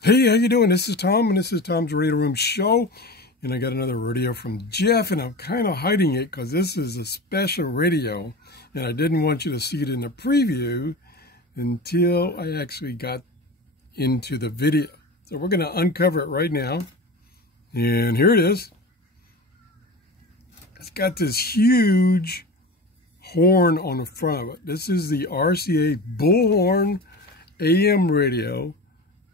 Hey, how you doing? This is Tom, and this is Tom's Radio Room Show. And I got another radio from Jeff, and I'm kind of hiding it because this is a special radio, and I didn't want you to see it in the preview until I actually got into the video. So we're going to uncover it right now, and here it is. It's got this huge horn on the front of it. This is the RCA Bullhorn AM radio.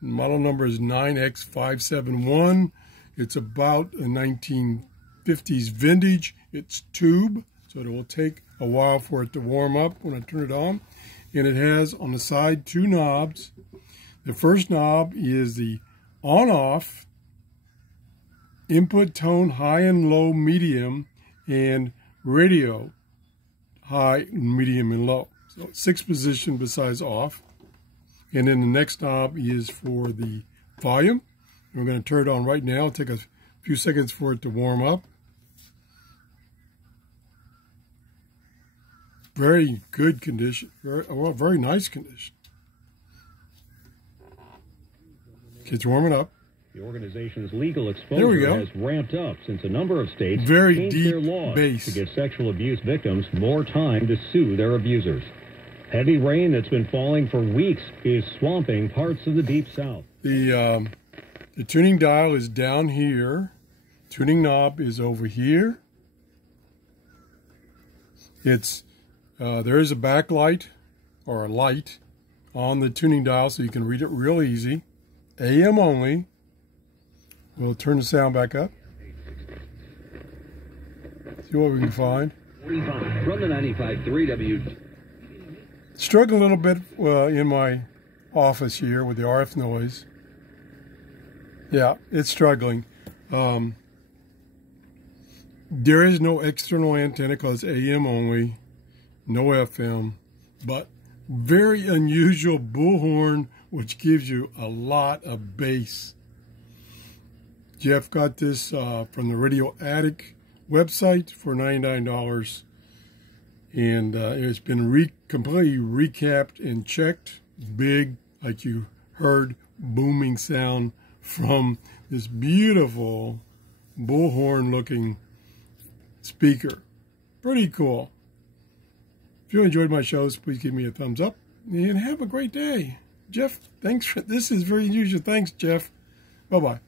Model number is 9X571. It's about a 1950s vintage. It's tube, so it will take a while for it to warm up when I turn it on. And it has on the side two knobs. The first knob is the on-off, input tone high and low, medium, and radio high, medium, and low. So 6 position besides off. And then the next knob is for the volume. We're going to turn it on right now. It'll take a few seconds for it to warm up. Very good condition. Very nice condition. It's warming up. The organization's legal exposure has ramped up since a number of states changed their laws to give sexual abuse victims more time to sue their abusers. Heavy rain that's been falling for weeks is swamping parts of the Deep South. The tuning dial is down here. Tuning knob is over here. It's there is a backlight or a light on the tuning dial, so you can read it real easy. AM only. We'll turn the sound back up. See what we can find. From the 95.3 Struggling a little bit in my office here with the RF noise. Yeah, it's struggling. There is no external antenna because AM only, no FM, but very unusual bullhorn, which gives you a lot of bass. Jeff got this from the Radio Attic website for $99. And it's been completely recapped and checked. Big, like you heard, booming sound from this beautiful bullhorn-looking speaker. Pretty cool. If you enjoyed my shows, please give me a thumbs up and have a great day. Jeff, thanks for this. Is very unusual. Thanks, Jeff. Bye-bye.